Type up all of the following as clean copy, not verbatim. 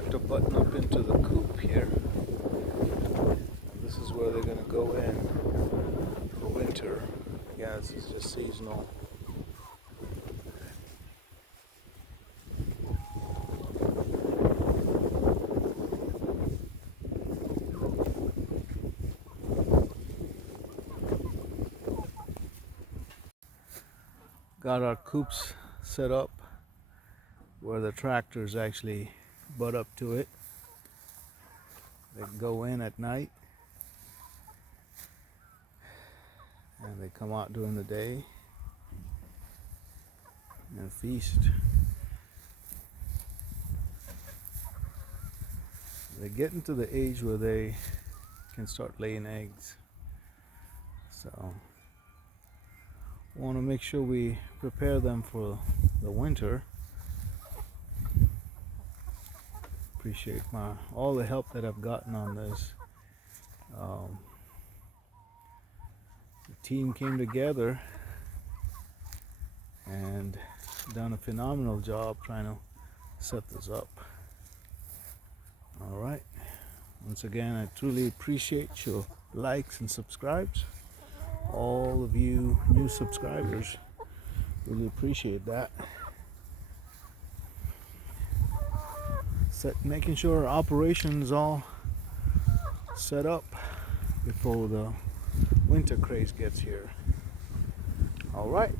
tractor button up into the coop here. This is where they're going to go in for winter. Yeah, this is just seasonal. Got our coops set up where the tractors actually butt up to it. They go in at night and they come out during the day and feast. They're getting to the age where they can start laying eggs. So want to make sure we prepare them for the winter. Appreciate all the help that I've gotten on this. The team came together and done a phenomenal job trying to set this up. All right. Once again, I truly appreciate your likes and subscribes. All of you new subscribers, really appreciate that. Making sure our operation is all set up before the winter craze gets here. All right,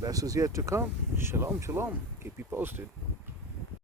best is yet to come. Shalom, shalom. Keep you posted.